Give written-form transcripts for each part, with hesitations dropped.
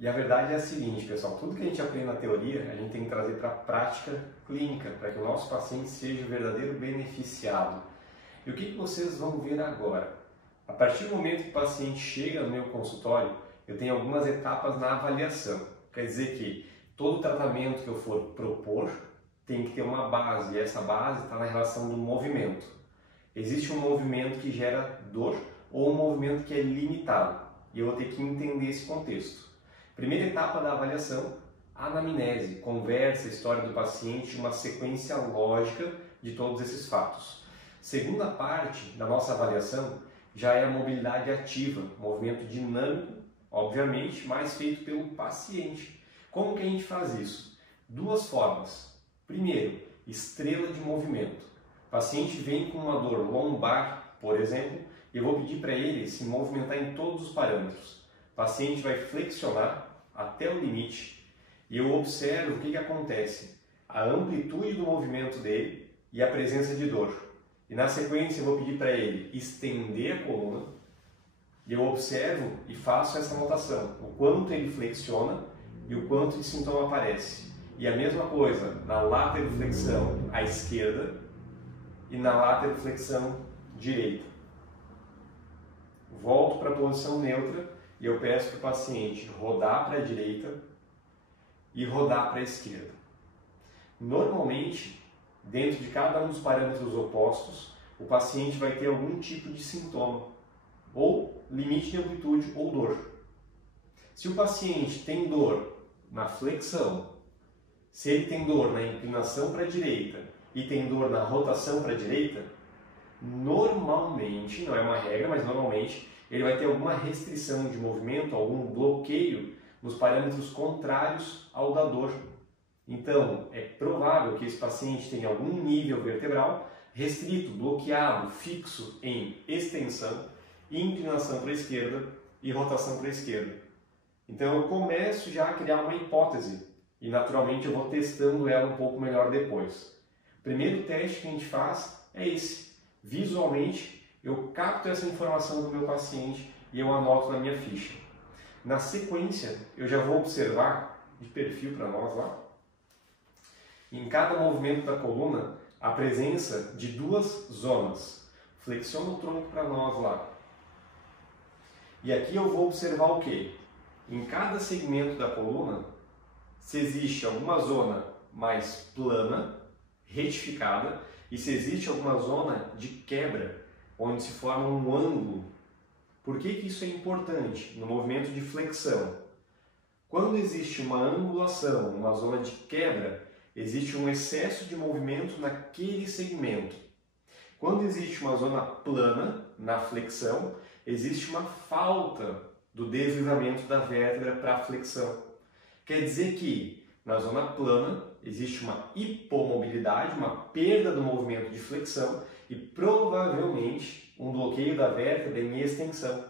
E a verdade é a seguinte, pessoal, tudo que a gente aprende na teoria, a gente tem que trazer para a prática clínica, para que o nosso paciente seja o verdadeiro beneficiado. E o que vocês vão ver agora? A partir do momento que o paciente chega no meu consultório, eu tenho algumas etapas na avaliação. Quer dizer que todo tratamento que eu for propor tem que ter uma base, e essa base está na relação do movimento. Existe um movimento que gera dor ou um movimento que é limitado, e eu vou ter que entender esse contexto. Primeira etapa da avaliação, anamnese, conversa, história do paciente, uma sequência lógica de todos esses fatos. Segunda parte da nossa avaliação já é a mobilidade ativa, movimento dinâmico, obviamente, mas feito pelo paciente. Como que a gente faz isso? Duas formas. Primeiro, estrela de movimento. O paciente vem com uma dor lombar, por exemplo, e eu vou pedir para ele se movimentar em todos os parâmetros. O paciente vai flexionar até o limite e eu observo o que acontece, a amplitude do movimento dele e a presença de dor. E na sequência eu vou pedir para ele estender a coluna e eu observo e faço essa anotação, o quanto ele flexiona e o quanto de sintoma aparece. E a mesma coisa na lateroflexão à esquerda e na lateroflexão direita. Volto para a posição neutra e eu peço para o paciente rodar para a direita e rodar para a esquerda. Normalmente, dentro de cada um dos parâmetros opostos, o paciente vai ter algum tipo de sintoma, ou limite de amplitude ou dor. Se o paciente tem dor na flexão, se ele tem dor na inclinação para a direita e tem dor na rotação para a direita, normalmente, não é uma regra, mas normalmente, ele vai ter alguma restrição de movimento, algum bloqueio nos parâmetros contrários ao da dor. Então, é provável que esse paciente tenha algum nível vertebral restrito, bloqueado, fixo em extensão, inclinação para a esquerda e rotação para a esquerda. Então, eu começo já a criar uma hipótese e, naturalmente, eu vou testando ela um pouco melhor depois. O primeiro teste que a gente faz é esse. Visualmente, eu capto essa informação do meu paciente e eu anoto na minha ficha. Na sequência, eu já vou observar, de perfil para nós lá, em cada movimento da coluna, a presença de duas zonas. Flexiona o tronco para nós lá. E aqui eu vou observar o quê? Em cada segmento da coluna, se existe alguma zona mais plana, retificada, e se existe alguma zona de quebra, onde se forma um ângulo. Por que isso é importante no movimento de flexão? Quando existe uma angulação, uma zona de quebra, existe um excesso de movimento naquele segmento. Quando existe uma zona plana na flexão, existe uma falta do deslizamento da vértebra para a flexão. Quer dizer que na zona plana existe uma hipomobilidade, uma perda do movimento de flexão e provavelmente um bloqueio da vértebra em extensão.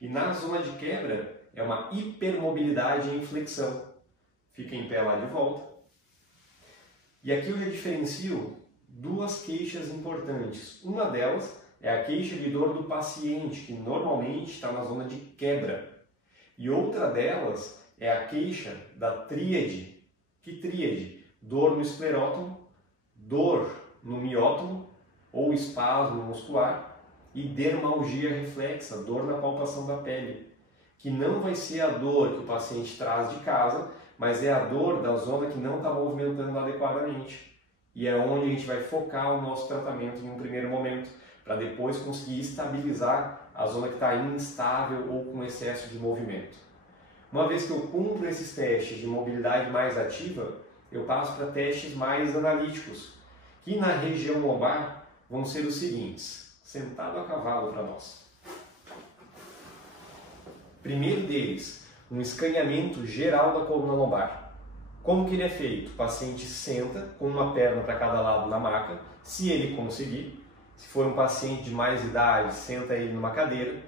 E na zona de quebra é uma hipermobilidade em flexão. Fica em pé lá de volta. E aqui eu já diferencio duas queixas importantes. Uma delas é a queixa de dor do paciente, que normalmente está na zona de quebra. E outra delas é a queixa da tríade. Que tríade? Dor no esclerótomo, dor no miótomo ou espasmo muscular e dermalgia reflexa, dor na palpação da pele, que não vai ser a dor que o paciente traz de casa, mas é a dor da zona que não está movimentando adequadamente. E é onde a gente vai focar o nosso tratamento em um primeiro momento, para depois conseguir estabilizar a zona que está instável ou com excesso de movimento. Uma vez que eu cumpro esses testes de mobilidade mais ativa, eu passo para testes mais analíticos, que na região lombar vão ser os seguintes. Sentado a cavalo para nós. Primeiro deles, um escaneamento geral da coluna lombar. Como que ele é feito? O paciente senta com uma perna para cada lado na maca, se ele conseguir. Se for um paciente de mais idade, senta ele numa cadeira.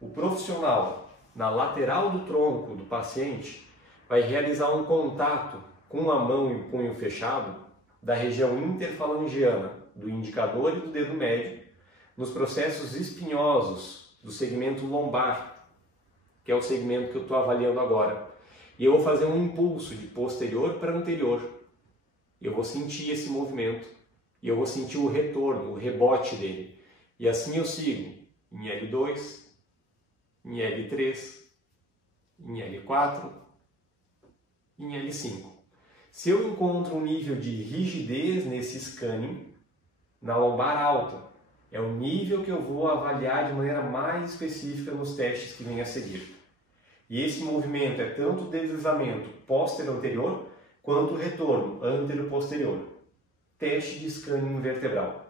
O profissional, na lateral do tronco do paciente, vai realizar um contato com a mão e o punho fechado da região interfalangiana, do indicador e do dedo médio, nos processos espinhosos do segmento lombar, que é o segmento que eu estou avaliando agora. E eu vou fazer um impulso de posterior para anterior. Eu vou sentir esse movimento e eu vou sentir o retorno, o rebote dele. E assim eu sigo em L2, em L3, em L4, em L5. Se eu encontro um nível de rigidez nesse scanning, na lombar alta, é o nível que eu vou avaliar de maneira mais específica nos testes que vêm a seguir. E esse movimento é tanto deslizamento póstero-anterior, quanto retorno antero-posterior. Teste de scanning vertebral.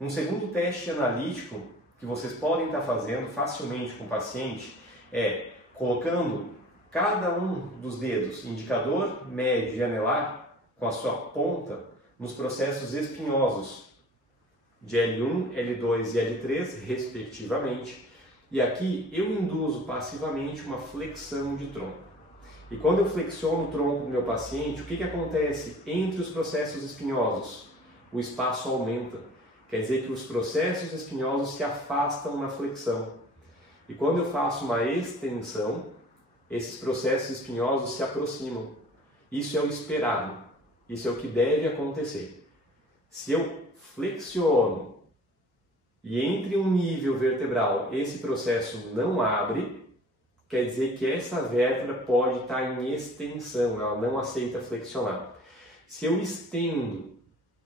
Um segundo teste analítico que vocês podem estar fazendo facilmente com o paciente é colocando cada um dos dedos, indicador, médio e anelar, com a sua ponta, nos processos espinhosos de L1, L2 e L3, respectivamente. E aqui eu induzo passivamente uma flexão de tronco. E quando eu flexiono o tronco do meu paciente, o que acontece entre os processos espinhosos? O espaço aumenta. Quer dizer que os processos espinhosos se afastam na flexão. E quando eu faço uma extensão, esses processos espinhosos se aproximam. Isso é o esperado. Isso é o que deve acontecer. Se eu flexiono e entre um nível vertebral esse processo não abre, quer dizer que essa vértebra pode estar em extensão, ela não aceita flexionar. Se eu estendo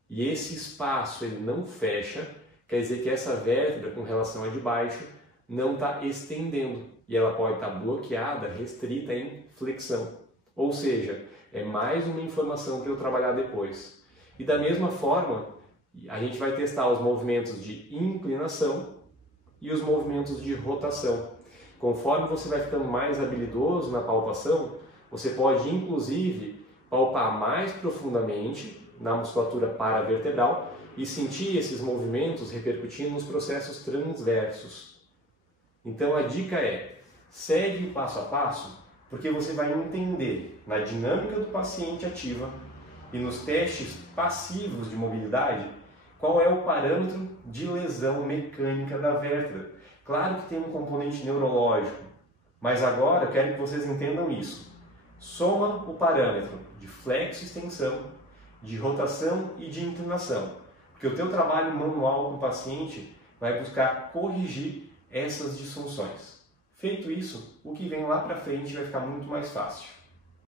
e esse espaço ele não fecha, quer dizer que essa vértebra com relação à de baixo não está estendendo e ela pode estar bloqueada, restrita em flexão. Ou seja, é mais uma informação para eu trabalhar depois. E da mesma forma, a gente vai testar os movimentos de inclinação e os movimentos de rotação. Conforme você vai ficando mais habilidoso na palpação, você pode inclusive palpar mais profundamente na musculatura paravertebral e sentir esses movimentos repercutindo nos processos transversos. Então a dica é, segue passo a passo, porque você vai entender na dinâmica do paciente ativa e nos testes passivos de mobilidade qual é o parâmetro de lesão mecânica da vértebra. Claro que tem um componente neurológico, mas agora eu quero que vocês entendam isso. Soma o parâmetro de flexo-extensão, de rotação e de inclinação, porque o teu trabalho manual com o paciente vai buscar corrigir essas disfunções. Feito isso, o que vem lá para frente vai ficar muito mais fácil.